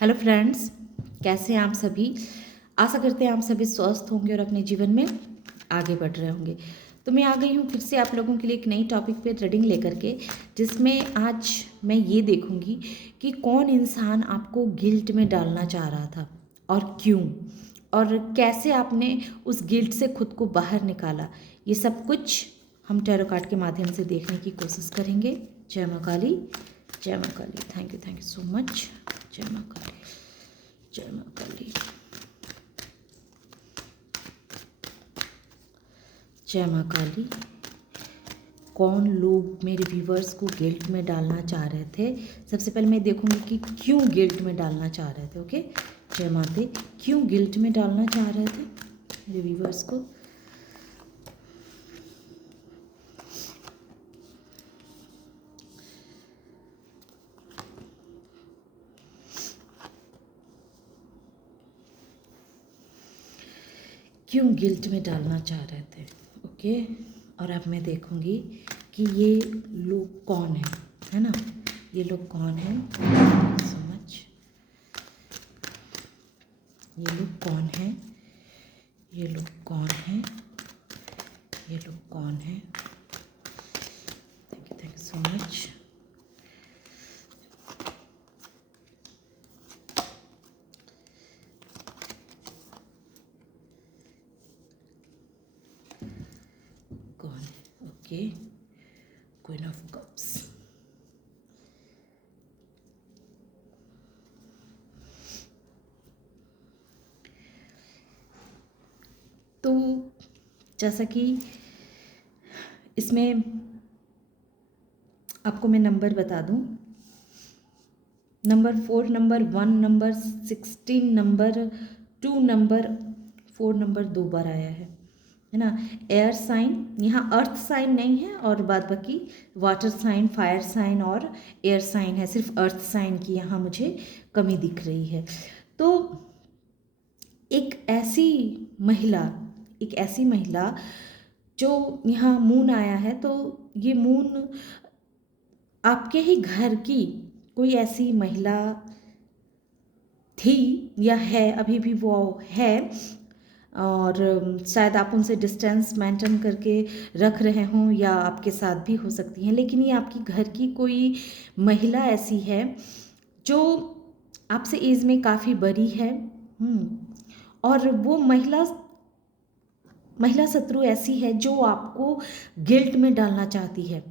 Hello friends, कैसे हैं आप सभी। आशा करते हैं आप सभी स्वस्थ होंगे और अपने जीवन में आगे बढ़ रहे होंगे। तो मैं आ गई हूँ फिर से आप लोगों के लिए एक नई टॉपिक पे रीडिंग लेकर के, जिसमें आज मैं ये देखूँगी कि कौन इंसान आपको गिल्ट में डालना चाह रहा था और क्यों, और कैसे आपने उस गिल्ट से खुद को बाहर निकाला। ये सब कुछ हम टैरो कार्ड के माध्यम से देखने की कोशिश करेंगे। जय माँ काली, जय माँ Kali. Thank you so much. जय माँ काली, जय माँ काली, जय माँ काली। कौन लोग मेरे व्यूवर्स को गिल्ट में डालना चाह रहे थे। सबसे पहले मैं देखूंगी कि क्यों गिल्ट में डालना चाह रहे थे। ओके, जय माते, क्यों गिल्ट में डालना चाह रहे थे मेरे व्यूवर्स को। क्यों गिल्ट में डालना चाह रहे थे। ओके, और अब मैं देखूंगी कि ये लोग कौन है ना। ये लोग कौन है, सो मच। ये लोग कौन है, ये लोग कौन है, ये लोग कौन है। Thank you so much. कौन है, ओके, क्वीन ऑफ कप्स। तो जैसा कि इसमें आपको मैं नंबर बता दूं, number 4, number 1, number 16, number 2, number 4, number 2 बार आया है ना। एयर साइन, यहाँ अर्थ साइन नहीं है, और बाद बाकी वाटर साइन, फायर साइन और एयर साइन है। सिर्फ अर्थ साइन की यहाँ मुझे कमी दिख रही है। तो एक ऐसी महिला, एक ऐसी महिला जो यहाँ मून आया है, तो ये मून आपके ही घर की कोई ऐसी महिला थी या है, अभी भी वो है, और शायद आप उनसे डिस्टेंस मेंटेन करके रख रहे हों, या आपके साथ भी हो सकती हैं। लेकिन ये आपकी घर की कोई महिला ऐसी है जो आपसे एज में काफ़ी बड़ी है। और वो महिला महिला शत्रु ऐसी है जो आपको गिल्ट में डालना चाहती है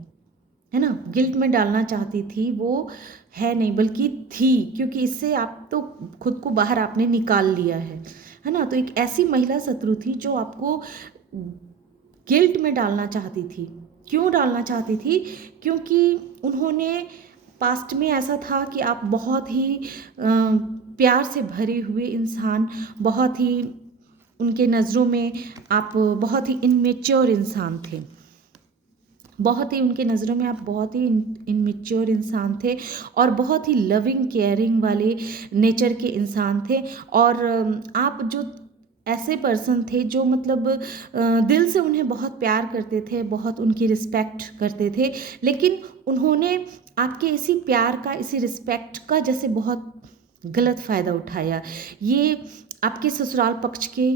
ना। गिल्ट में डालना चाहती थी, वो है नहीं बल्कि थी, क्योंकि इससे आप तो खुद को बाहर आपने निकाल लिया है ना। तो एक ऐसी महिला शत्रु थी जो आपको गिल्ट में डालना चाहती थी। क्यों डालना चाहती थी? क्योंकि उन्होंने पास्ट में ऐसा था कि आप बहुत ही प्यार से भरे हुए इंसान, बहुत ही उनके नज़रों में आप बहुत ही इनमेच्योर इंसान थे। बहुत ही उनके नज़रों में आप बहुत ही इनमेच्योर इंसान थे, और बहुत ही लविंग केयरिंग वाले नेचर के इंसान थे। और आप जो ऐसे पर्सन थे जो मतलब दिल से उन्हें बहुत प्यार करते थे, बहुत उनकी रिस्पेक्ट करते थे। लेकिन उन्होंने आपके इसी प्यार का, इसी रिस्पेक्ट का जैसे बहुत गलत फ़ायदा उठाया। ये आपके ससुराल पक्ष के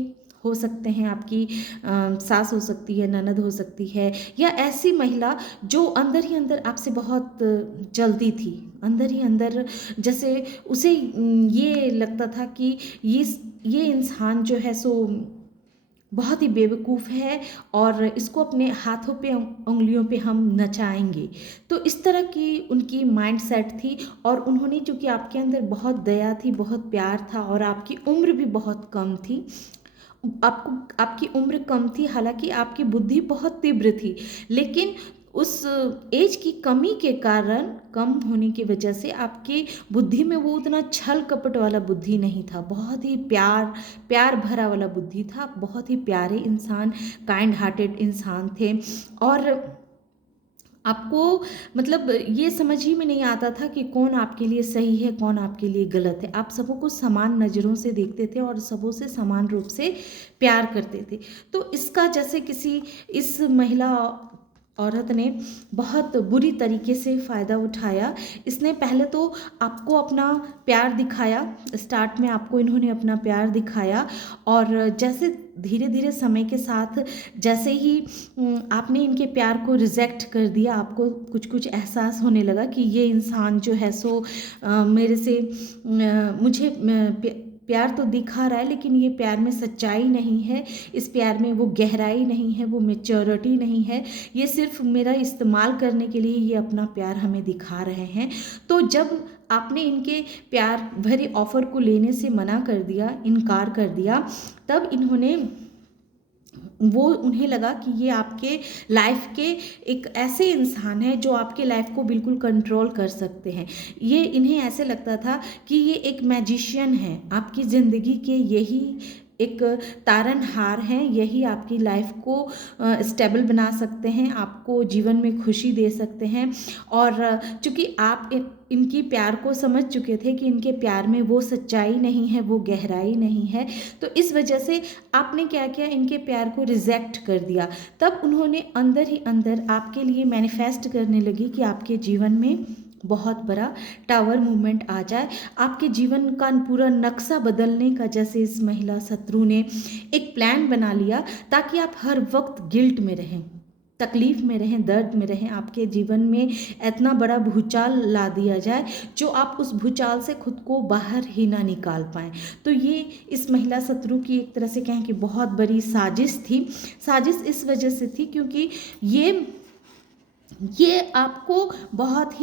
हो सकते हैं, आपकी सास हो सकती है, ननद हो सकती है, या ऐसी महिला जो अंदर ही अंदर आपसे बहुत जलती थी। अंदर ही अंदर जैसे उसे ये लगता था कि ये इंसान जो है सो बहुत ही बेवकूफ़ है, और इसको अपने हाथों पे उंगलियों पे हम नचाएंगे। तो इस तरह की उनकी माइंड सेट थी। और उन्होंने, चूँकि आपके अंदर बहुत दया थी, बहुत प्यार था, और आपकी उम्र भी बहुत कम थी, आपकी उम्र कम थी, हालांकि आपकी बुद्धि बहुत तीव्र थी, लेकिन उस एज की कमी के कारण, कम होने की वजह से आपकी बुद्धि में वो उतना छल कपट वाला बुद्धि नहीं था। बहुत ही प्यार भरा वाला बुद्धि था। बहुत ही प्यारे इंसान, काइंड हार्टेड इंसान थे। और आपको मतलब ये समझ ही में नहीं आता था कि कौन आपके लिए सही है, कौन आपके लिए गलत है। आप सबों को समान नज़रों से देखते थे और सबों से समान रूप से प्यार करते थे। तो इसका जैसे किसी इस महिला औरत ने बहुत बुरी तरीके से फ़ायदा उठाया। इसने पहले तो आपको अपना प्यार दिखाया, स्टार्ट में आपको इन्होंने अपना प्यार दिखाया, और जैसे धीरे धीरे समय के साथ जैसे ही आपने इनके प्यार को रिजेक्ट कर दिया, आपको कुछ कुछ एहसास होने लगा कि ये इंसान जो है सो मेरे से मुझे प्यार तो दिखा रहा है, लेकिन ये प्यार में सच्चाई नहीं है, इस प्यार में वो गहराई नहीं है, वो मैच्योरिटी नहीं है, ये सिर्फ मेरा इस्तेमाल करने के लिए ये अपना प्यार हमें दिखा रहे हैं। तो जब आपने इनके प्यार भरे ऑफ़र को लेने से मना कर दिया, इनकार कर दिया, तब उन्हें लगा कि ये आपके लाइफ के एक ऐसे इंसान हैं जो आपके लाइफ को बिल्कुल कंट्रोल कर सकते हैं। ये इन्हें ऐसे लगता था कि ये एक मैजिशियन है, आपकी ज़िंदगी के यही एक तारनहार हैं, यही आपकी लाइफ को स्टेबल बना सकते हैं, आपको जीवन में खुशी दे सकते हैं। और चूँकि आप इनकी प्यार को समझ चुके थे कि इनके प्यार में वो सच्चाई नहीं है, वो गहराई नहीं है, तो इस वजह से आपने क्या किया, इनके प्यार को रिजेक्ट कर दिया। तब उन्होंने अंदर ही अंदर आपके लिए मैनिफेस्ट करने लगी कि आपके जीवन में बहुत बड़ा टावर मूवमेंट आ जाए, आपके जीवन का पूरा नक्शा बदलने का। जैसे इस महिला शत्रु ने एक प्लान बना लिया ताकि आप हर वक्त गिल्ट में रहें, तकलीफ़ में रहें, दर्द में रहें, आपके जीवन में इतना बड़ा भूचाल ला दिया जाए जो आप उस भूचाल से खुद को बाहर ही ना निकाल पाएँ। तो ये इस महिला शत्रु की एक तरह से कहें कि बहुत बड़ी साजिश थी। साजिश इस वजह से थी क्योंकि ये आपको बहुत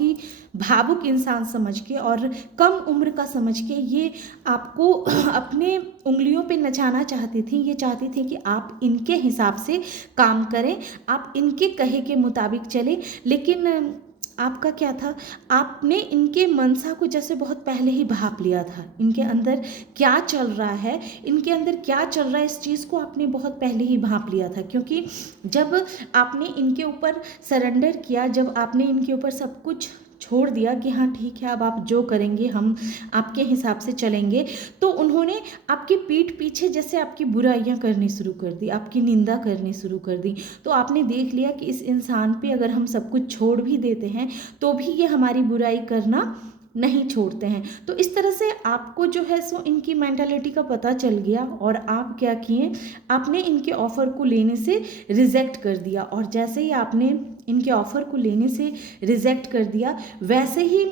ही भावुक इंसान समझ के और कम उम्र का समझ के ये आपको अपने उंगलियों पे नचाना चाहती थी। ये चाहती थी कि आप इनके हिसाब से काम करें, आप इनके कहे के मुताबिक चलें। लेकिन आपका क्या था, आपने इनके मनसा को जैसे बहुत पहले ही भाप लिया था। इनके अंदर क्या चल रहा है, इनके अंदर क्या चल रहा है, इस चीज़ को आपने बहुत पहले ही भाप लिया था। क्योंकि जब आपने इनके ऊपर सरेंडर किया, जब आपने इनके ऊपर सब कुछ छोड़ दिया कि हाँ ठीक है, अब आप जो करेंगे हम आपके हिसाब से चलेंगे, तो उन्होंने आपकी पीठ पीछे जैसे आपकी बुराइयां करनी शुरू कर दी, आपकी निंदा करनी शुरू कर दी। तो आपने देख लिया कि इस इंसान पे अगर हम सब कुछ छोड़ भी देते हैं तो भी ये हमारी बुराई करना नहीं छोड़ते हैं। तो इस तरह से आपको जो है सो इनकी मेंटालिटी का पता चल गया, और आप क्या किए, आपने इनके ऑफ़र को लेने से रिजेक्ट कर दिया। और जैसे ही आपने इनके ऑफ़र को लेने से रिजेक्ट कर दिया, वैसे ही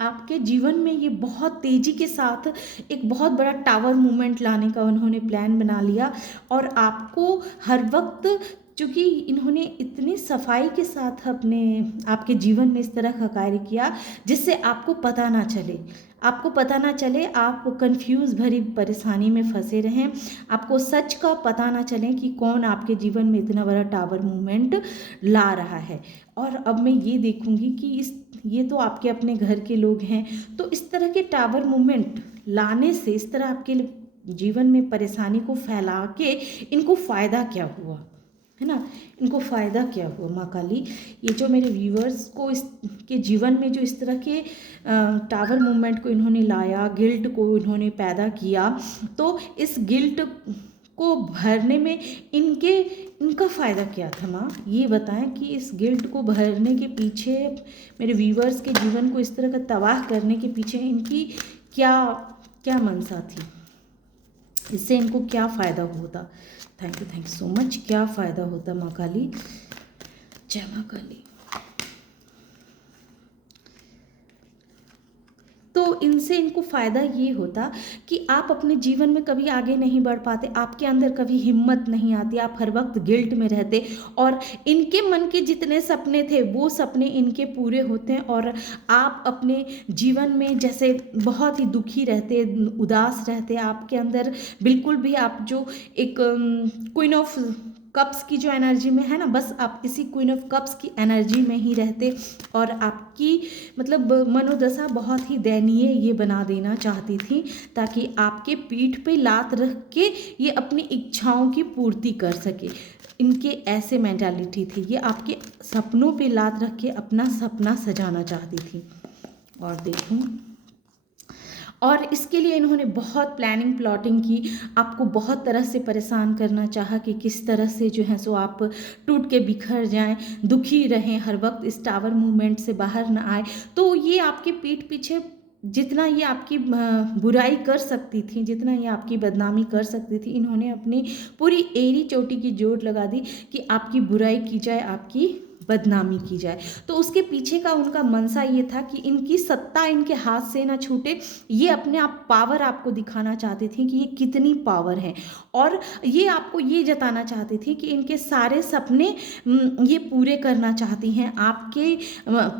आपके जीवन में ये बहुत तेज़ी के साथ एक बहुत बड़ा टावर मूवमेंट लाने का उन्होंने प्लान बना लिया। और आपको हर वक्त, चूँकि इन्होंने इतनी सफाई के साथ आपके जीवन में इस तरह का कार्य किया जिससे आपको पता ना चले, आप कंफ्यूज भरी परेशानी में फंसे रहें, आपको सच का पता ना चले कि कौन आपके जीवन में इतना बड़ा टावर मूवमेंट ला रहा है। और अब मैं ये देखूंगी कि ये तो आपके अपने घर के लोग हैं, तो इस तरह के टावर मूवमेंट लाने से, इस तरह आपके जीवन में परेशानी को फैला के इनको फ़ायदा क्या हुआ, है ना, इनको फ़ायदा क्या हुआ। माँ काली, ये जो मेरे व्यूअर्स को इसके जीवन में जो इस तरह के टावर मूवमेंट को इन्होंने लाया, गिल्ट को इन्होंने पैदा किया, तो इस गिल्ट को भरने में इनका फ़ायदा क्या था माँ, ये बताएं कि इस गिल्ट को भरने के पीछे, मेरे व्यूअर्स के जीवन को इस तरह का तबाह करने के पीछे इनकी क्या मंशा थी, इससे इनको क्या फ़ायदा होता। Thank you so much. क्या फ़ायदा होता माँ काली, जय माँ काली। तो इनसे इनको फ़ायदा ये होता कि आप अपने जीवन में कभी आगे नहीं बढ़ पाते, आपके अंदर कभी हिम्मत नहीं आती, आप हर वक्त गिल्ट में रहते, और इनके मन के जितने सपने थे वो सपने इनके पूरे होते हैं, और आप अपने जीवन में जैसे बहुत ही दुखी रहते, उदास रहते, आपके अंदर बिल्कुल भी, आप जो एक क्वीन ऑफ कप्स की जो एनर्जी में है ना, बस आप इसी क्वीन ऑफ कप्स की एनर्जी में ही रहते, और आपकी मतलब मनोदशा बहुत ही दयनीय ये बना देना चाहती थी ताकि आपके पीठ पे लात रख के ये अपनी इच्छाओं की पूर्ति कर सके। इनके ऐसे मेंटालिटी थी, ये आपके सपनों पे लात रख के अपना सपना सजाना चाहती थी। और देखूं, और इसके लिए इन्होंने बहुत प्लानिंग प्लॉटिंग की, आपको बहुत तरह से परेशान करना चाहा कि किस तरह से जो है सो आप टूट के बिखर जाएं, दुखी रहें, हर वक्त इस टावर मूवमेंट से बाहर ना आए। तो ये आपके पीठ पीछे जितना ये आपकी बुराई कर सकती थी, जितना ये आपकी बदनामी कर सकती थी, इन्होंने अपनी पूरी एड़ी चोटी की जोर लगा दी कि आपकी बुराई की जाए, आपकी बदनामी की जाए। तो उसके पीछे का उनका मनसा ये था कि इनकी सत्ता इनके हाथ से ना छूटे, ये अपने आप पावर आपको दिखाना चाहती थी कि ये कितनी पावर है, और ये आपको ये जताना चाहती थी कि इनके सारे सपने ये पूरे करना चाहती हैं। आपके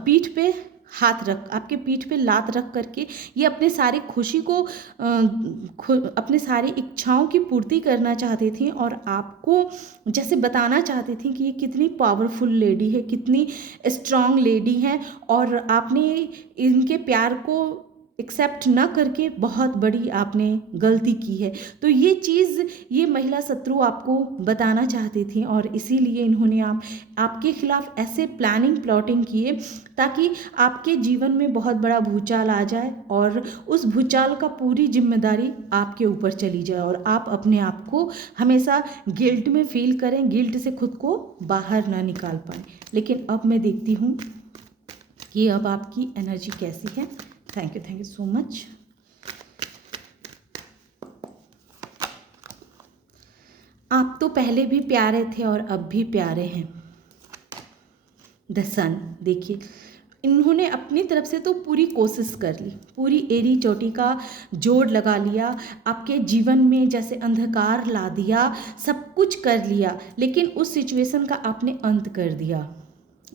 पीठ पे हाथ रख, आपके पीठ पे लात रख करके ये अपने सारी खुशी को अपने सारी इच्छाओं की पूर्ति करना चाहती थी, और आपको जैसे बताना चाहती थी कि ये कितनी पावरफुल लेडी है, कितनी स्ट्रांग लेडी है, और आपने इनके प्यार को एक्सेप्ट न करके बहुत बड़ी आपने गलती की है। तो ये चीज़ ये महिला शत्रु आपको बताना चाहती थी, और इसीलिए इन्होंने आपके खिलाफ ऐसे प्लानिंग प्लॉटिंग किए ताकि आपके जीवन में बहुत बड़ा भूचाल आ जाए, और उस भूचाल का पूरी जिम्मेदारी आपके ऊपर चली जाए, और आप अपने आप को हमेशा गिल्ट में फील करें, गिल्ट से खुद को बाहर ना निकाल पाएँ। लेकिन अब मैं देखती हूँ कि अब आपकी एनर्जी कैसी है। Thank you so much. आप तो पहले भी प्यारे थे और अब भी प्यारे हैं। द सन, देखिए इन्होंने अपनी तरफ से तो पूरी कोशिश कर ली, पूरी एड़ी चोटी का जोड़ लगा लिया, आपके जीवन में जैसे अंधकार ला दिया, सब कुछ कर लिया, लेकिन उस सिचुएशन का आपने अंत कर दिया।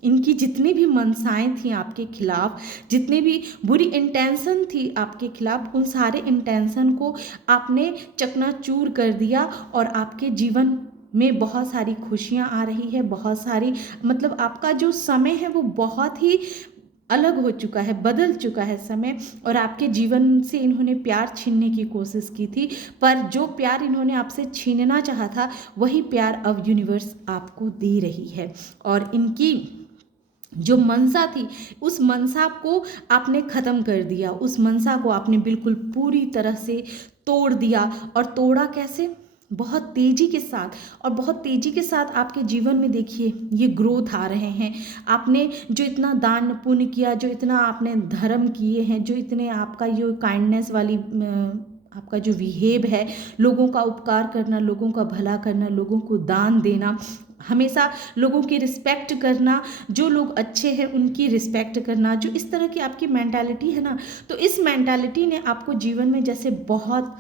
इनकी जितनी भी मनसाएं थी आपके खिलाफ, जितनी भी बुरी इंटेंशन थी आपके खिलाफ, उन सारे इंटेंशन को आपने चकनाचूर कर दिया, और आपके जीवन में बहुत सारी खुशियां आ रही है, बहुत सारी मतलब आपका जो समय है वो बहुत ही अलग हो चुका है, बदल चुका है समय, और आपके जीवन से इन्होंने प्यार छीनने की कोशिश की थी, पर जो प्यार इन्होंने आपसे छीनना चाहा था वही प्यार अब यूनिवर्स आपको दे रही है। और इनकी जो मनसा थी उस मनसा को आपने ख़त्म कर दिया, उस मनसा को आपने बिल्कुल पूरी तरह से तोड़ दिया। और तोड़ा कैसे? बहुत तेज़ी के साथ, और बहुत तेज़ी के साथ आपके जीवन में देखिए ये ग्रोथ आ रहे हैं। आपने जो इतना दान पुण्य किया, जो इतना आपने धर्म किए हैं, जो इतने आपका ये काइंडनेस वाली आपका जो बिहेव है, लोगों का उपकार करना, लोगों का भला करना, लोगों को दान देना, हमेशा लोगों की रिस्पेक्ट करना, जो लोग अच्छे हैं उनकी रिस्पेक्ट करना, जो इस तरह की आपकी मेंटालिटी है ना, तो इस मेंटालिटी ने आपको जीवन में जैसे बहुत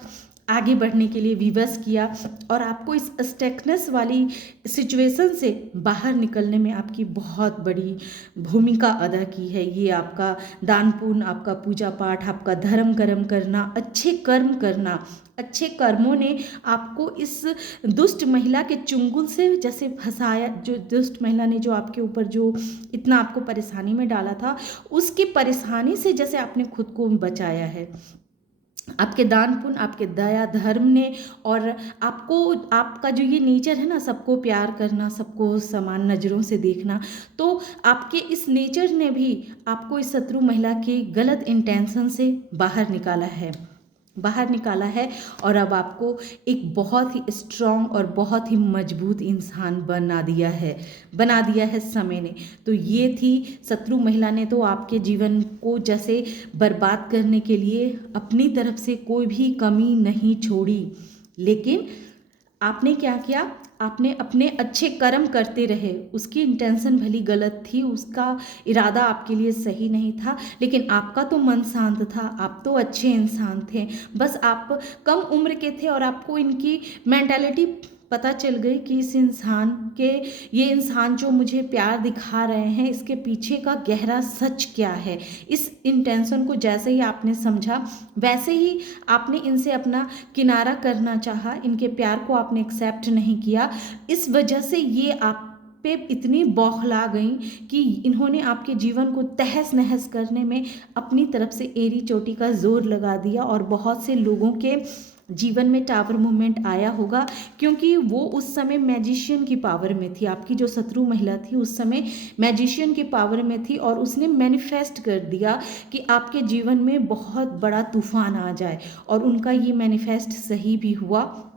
आगे बढ़ने के लिए विवश किया, और आपको इस स्टैकनेस वाली सिचुएशन से बाहर निकलने में आपकी बहुत बड़ी भूमिका अदा की है। ये आपका दान पुण्य, आपका पूजा पाठ, आपका धर्म कर्म करना, अच्छे कर्म करना, अच्छे कर्मों ने आपको इस दुष्ट महिला के चुंगल से जैसे फंसाया, जो दुष्ट महिला ने जो आपके ऊपर जो इतना आपको परेशानी में डाला था, उसकी परेशानी से जैसे आपने खुद को बचाया है। आपके दान पुण्य, आपके दया धर्म ने, और आपको आपका जो ये नेचर है ना, सबको प्यार करना, सबको समान नज़रों से देखना, तो आपके इस नेचर ने भी आपको इस शत्रु महिला के गलत इंटेंशन से बाहर निकाला है, बाहर निकाला है, और अब आपको एक बहुत ही स्ट्रॉन्ग और बहुत ही मजबूत इंसान बना दिया है समय ने। तो ये थी शत्रु महिला ने, तो आपके जीवन को जैसे बर्बाद करने के लिए अपनी तरफ से कोई भी कमी नहीं छोड़ी, लेकिन आपने क्या किया, आपने अपने अच्छे कर्म करते रहे। उसकी इंटेंशन भली गलत थी, उसका इरादा आपके लिए सही नहीं था, लेकिन आपका तो मन शांत था, आप तो अच्छे इंसान थे, बस आप कम उम्र के थे, और आपको इनकी मेंटालिटी पता चल गई कि इस इंसान के, ये इंसान जो मुझे प्यार दिखा रहे हैं, इसके पीछे का गहरा सच क्या है। इस इंटेंशन को जैसे ही आपने समझा, वैसे ही आपने इनसे अपना किनारा करना चाहा, इनके प्यार को आपने एक्सेप्ट नहीं किया। इस वजह से ये आप पे इतनी बौखला गई कि इन्होंने आपके जीवन को तहस नहस करने में अपनी तरफ से एड़ी चोटी का जोर लगा दिया, और बहुत से लोगों के जीवन में टावर मूवमेंट आया होगा, क्योंकि वो उस समय मैजिशियन की पावर में थी। आपकी जो शत्रु महिला थी उस समय मैजिशियन की पावर में थी, और उसने मैनिफेस्ट कर दिया कि आपके जीवन में बहुत बड़ा तूफान आ जाए, और उनका ये मैनिफेस्ट सही भी हुआ।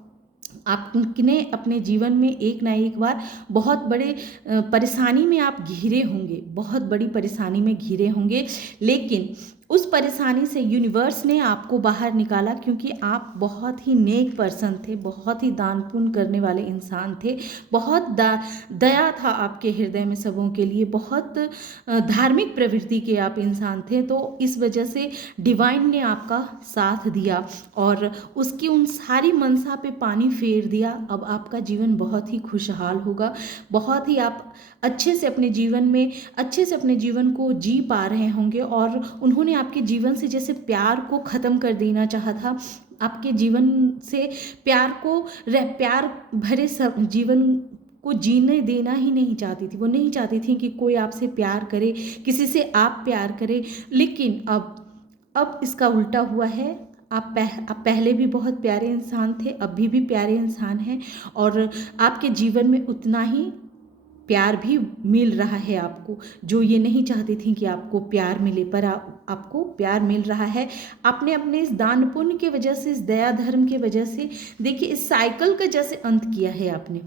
आपने अपने जीवन में एक ना एक बार बहुत बड़े परेशानी में आप घिरे होंगे, बहुत बड़ी परेशानी में घिरे होंगे, लेकिन उस परेशानी से यूनिवर्स ने आपको बाहर निकाला, क्योंकि आप बहुत ही नेक पर्सन थे, बहुत ही दान पुण्य करने वाले इंसान थे, बहुत दया था आपके हृदय में सबों के लिए, बहुत धार्मिक प्रवृत्ति के आप इंसान थे। तो इस वजह से डिवाइन ने आपका साथ दिया और उसकी उन सारी मनसा पे पानी फेर दिया। अब आपका जीवन बहुत ही खुशहाल होगा, बहुत ही आप अच्छे से अपने जीवन को जी पा रहे होंगे। और उन्होंने आपके जीवन से जैसे प्यार को ख़त्म कर देना चाहा था, आपके जीवन से प्यार भरे सब जीवन को जीने देना ही नहीं चाहती थी। वो नहीं चाहती थी कि कोई आपसे प्यार करे, किसी से आप प्यार करें। लेकिन अब इसका उल्टा हुआ है। आप पहले भी बहुत प्यारे इंसान थे, अभी भी प्यारे इंसान हैं, और आपके जीवन में उतना ही प्यार भी मिल रहा है आपको, जो ये नहीं चाहती थी कि आपको प्यार मिले, पर आपको प्यार मिल रहा है। आपने अपने इस दान पुण्य की वजह से, इस दया धर्म की वजह से, देखिए इस साइकिल का जैसे अंत किया है आपने,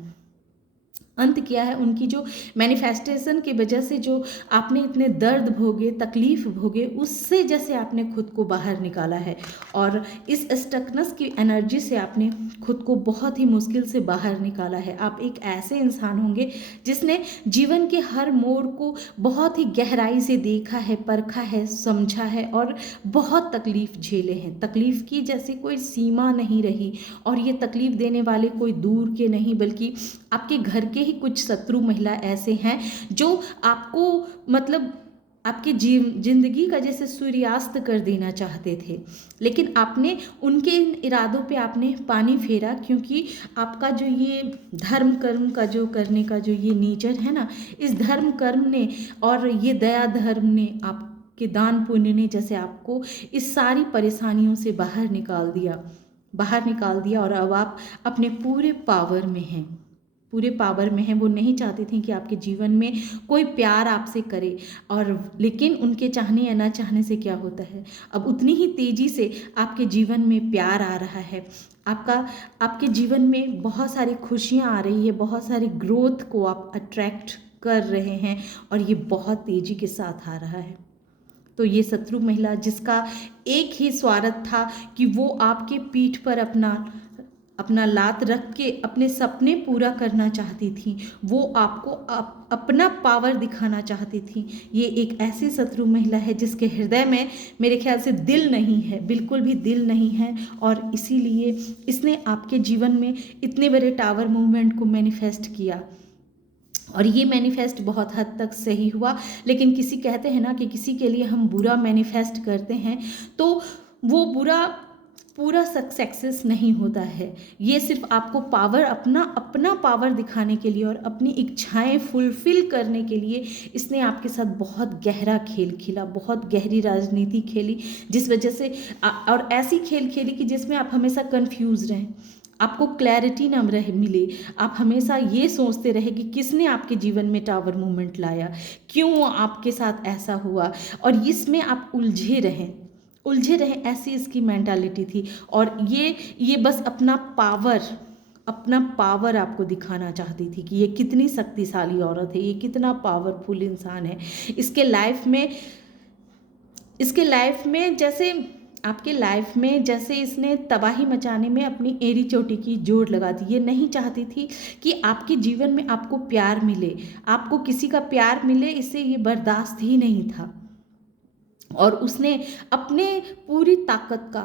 अंत किया है। उनकी जो मैनिफेस्टेशन की वजह से जो आपने इतने दर्द भोगे, तकलीफ भोगे, उससे जैसे आपने खुद को बाहर निकाला है, और इस स्टकनेस की एनर्जी से आपने खुद को बहुत ही मुश्किल से बाहर निकाला है। आप एक ऐसे इंसान होंगे जिसने जीवन के हर मोड़ को बहुत ही गहराई से देखा है, परखा है, समझा है, और बहुत तकलीफ झेले हैं। तकलीफ की जैसे कोई सीमा नहीं रही, और ये तकलीफ देने वाले कोई दूर के नहीं, बल्कि आपके घर के ही कुछ शत्रु महिला ऐसे हैं जो आपको मतलब आपकी जिंदगी का जैसे सूर्यास्त कर देना चाहते थे। लेकिन आपने उनके इन इरादों पे आपने पानी फेरा, क्योंकि आपका जो ये धर्म कर्म का जो करने का जो ये नेचर है ना, इस धर्म कर्म ने और ये दया धर्म ने, आपके दान पुण्य ने जैसे आपको इस सारी परेशानियों से बाहर निकाल दिया। और अब आप अपने पूरे पावर में हैं, पूरे पावर में हैं। वो नहीं चाहती थी कि आपके जीवन में कोई प्यार आपसे करे, और लेकिन उनके चाहने या ना चाहने से क्या होता है, अब उतनी ही तेज़ी से आपके जीवन में प्यार आ रहा है। आपके जीवन में बहुत सारी खुशियाँ आ रही है, बहुत सारी ग्रोथ को आप अट्रैक्ट कर रहे हैं, और ये बहुत तेज़ी के साथ आ रहा है। तो ये शत्रु महिला जिसका एक ही स्वार्थ था कि वो आपके पीठ पर अपना लात रख के अपने सपने पूरा करना चाहती थी, वो आपको अपना पावर दिखाना चाहती थी। ये एक ऐसी शत्रु महिला है जिसके हृदय में मेरे ख्याल से दिल नहीं है, बिल्कुल भी दिल नहीं है, और इसीलिए इसने आपके जीवन में इतने बड़े टावर मूवमेंट को मैनिफेस्ट किया। और ये मैनिफेस्ट बहुत हद तक सही हुआ। लेकिन किसी कहते हैं ना कि किसी के लिए हम बुरा मैनिफेस्ट करते हैं तो वो बुरा पूरा सक्सेस नहीं होता है। ये सिर्फ आपको पावर, अपना पावर दिखाने के लिए और अपनी इच्छाएं फुलफिल करने के लिए इसने आपके साथ बहुत गहरा खेल खेला, बहुत गहरी राजनीति खेली, जिस वजह से और ऐसी खेल खेली कि जिसमें आप हमेशा कंफ्यूज रहें, आपको क्लैरिटी ना मिले, आप हमेशा ये सोचते रहे कि किसने आपके जीवन में टावर मूवमेंट लाया, क्यों आपके साथ ऐसा हुआ, और इसमें आप उलझे रहें, ऐसी इसकी मेंटालिटी थी। और ये बस अपना पावर आपको दिखाना चाहती थी कि ये कितनी शक्तिशाली औरत है, ये कितना पावरफुल इंसान है। इसके लाइफ में जैसे आपके लाइफ में जैसे इसने तबाही मचाने में अपनी एड़ी चोटी की जोर लगा दी। ये नहीं चाहती थी कि आपके जीवन में आपको प्यार मिले, आपको किसी का प्यार मिले, इसे ये बर्दाश्त ही नहीं था। और उसने अपने पूरी ताकत का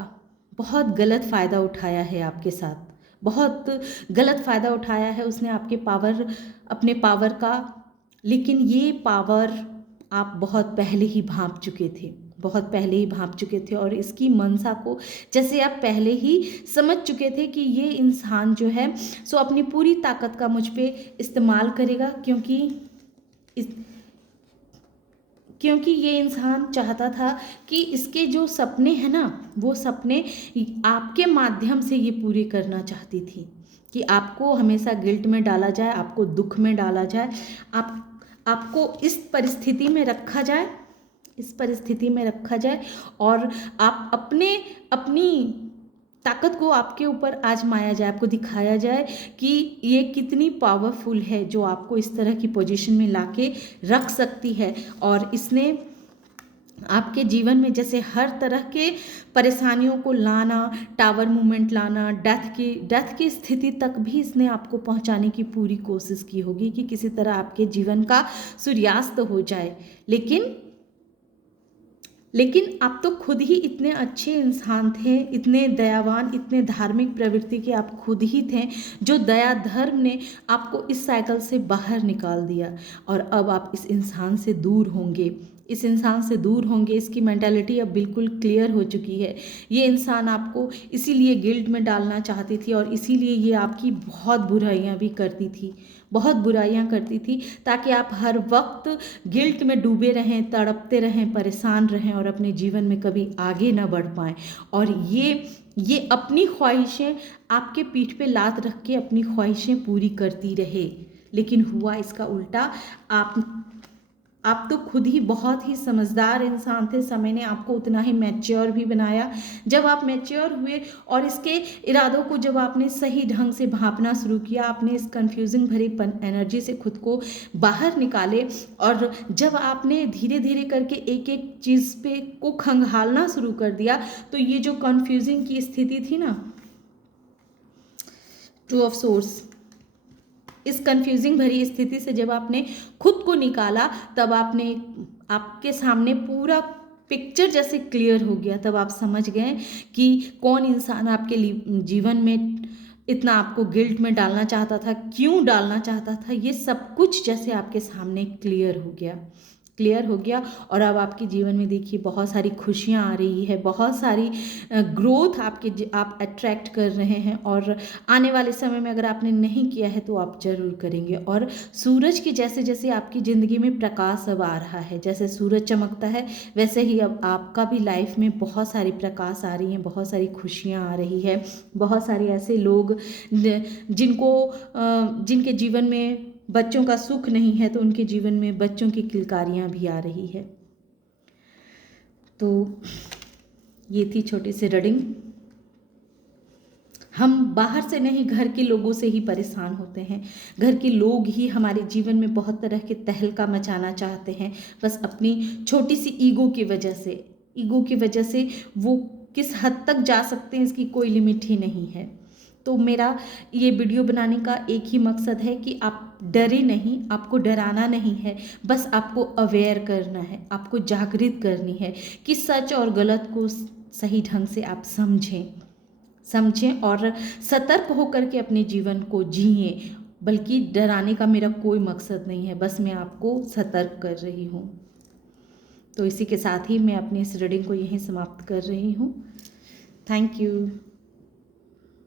बहुत गलत फ़ायदा उठाया है आपके साथ, बहुत गलत फ़ायदा उठाया है उसने अपने पावर का। लेकिन ये पावर आप बहुत पहले ही भांप चुके थे, और इसकी मनसा को जैसे आप पहले ही समझ चुके थे कि ये इंसान जो है सो अपनी पूरी ताकत का मुझ पे इस्तेमाल करेगा, क्योंकि ये इंसान चाहता था कि इसके जो सपने हैं ना, वो सपने आपके माध्यम से ये पूरे करना चाहती थी, कि आपको हमेशा गिल्ट में डाला जाए, आपको दुख में डाला जाए, आपको इस परिस्थिति में रखा जाए, इस परिस्थिति में रखा जाए, और आप अपनी ताकत को आपके ऊपर आजमाया जाए, आपको दिखाया जाए कि ये कितनी पावरफुल है, जो आपको इस तरह की पोजीशन में लाके रख सकती है। और इसने आपके जीवन में जैसे हर तरह के परेशानियों को लाना, टावर मूवमेंट लाना, डेथ की स्थिति तक भी इसने आपको पहुंचाने की पूरी कोशिश की होगी कि किसी तरह आपके जीवन का सूर्यास्त हो जाए। लेकिन आप तो खुद ही इतने अच्छे इंसान थे, इतने दयावान, इतने धार्मिक प्रवृत्ति के आप खुद ही थे, जो दया धर्म ने आपको इस साइकिल से बाहर निकाल दिया। और अब आप इस इंसान से दूर होंगे, इस इंसान से दूर होंगे, इसकी मेंटालिटी अब बिल्कुल क्लियर हो चुकी है। ये इंसान आपको इसीलिए गिल्ट में डालना चाहती थी, और इसीलिए ये आपकी बहुत बुराइयां भी करती थी, बहुत बुराइयां करती थी, ताकि आप हर वक्त गिल्ट में डूबे रहें, तड़पते रहें, परेशान रहें, और अपने जीवन में कभी आगे ना बढ़ पाएं। और ये अपनी ख्वाहिशें आपके पीठ पे लात रख के अपनी ख्वाहिशें पूरी करती रहे। लेकिन हुआ इसका उल्टा। आप तो खुद ही बहुत ही समझदार इंसान थे, समय ने आपको उतना ही मैच्योर भी बनाया। जब आप मैच्योर हुए और इसके इरादों को जब आपने सही ढंग से भांपना शुरू किया, आपने इस कंफ्यूजिंग भरी एनर्जी से खुद को बाहर निकाले, और जब आपने धीरे धीरे करके एक एक चीज़ पे को खंगालना शुरू कर दिया, तो ये जो कंफ्यूजिंग की स्थिति थी ना, टू ऑफ सोर्स, इस कंफ्यूजिंग भरी स्थिति से जब आपने खुद को निकाला, तब आपके सामने पूरा पिक्चर जैसे क्लियर हो गया। तब आप समझ गए कि कौन इंसान आपके जीवन में इतना आपको गिल्ट में डालना चाहता था, क्यों डालना चाहता था। ये सब कुछ जैसे आपके सामने क्लियर हो गया। और अब आपके जीवन में देखिए बहुत सारी खुशियाँ आ रही है, बहुत सारी ग्रोथ आप अट्रैक्ट कर रहे हैं। और आने वाले समय में अगर आपने नहीं किया है तो आप जरूर करेंगे। और सूरज की जैसे जैसे आपकी ज़िंदगी में प्रकाश अब आ रहा है, जैसे सूरज चमकता है, वैसे ही अब आपका भी लाइफ में बहुत सारी प्रकाश आ रही हैं, बहुत सारी खुशियाँ आ रही है। बहुत सारे ऐसे लोग जिनके जीवन में बच्चों का सुख नहीं है, तो उनके जीवन में बच्चों की किलकारियाँ भी आ रही है। तो ये थी छोटी सी रीडिंग। हम बाहर से नहीं, घर के लोगों से ही परेशान होते हैं। घर के लोग ही हमारे जीवन में बहुत तरह के तहलका मचाना चाहते हैं, बस अपनी छोटी सी ईगो की वजह से वो किस हद तक जा सकते हैं, इसकी कोई लिमिट ही नहीं है। तो मेरा ये वीडियो बनाने का एक ही मकसद है कि आप डरे नहीं, आपको डराना नहीं है, बस आपको अवेयर करना है, आपको जागृत करनी है कि सच और गलत को सही ढंग से आप समझें और सतर्क होकर के अपने जीवन को जिएं। बल्कि डराने का मेरा कोई मकसद नहीं है, बस मैं आपको सतर्क कर रही हूँ। तो इसी के साथ ही मैं अपनी इस रीडिंग को यहीं समाप्त कर रही हूँ। Thank you.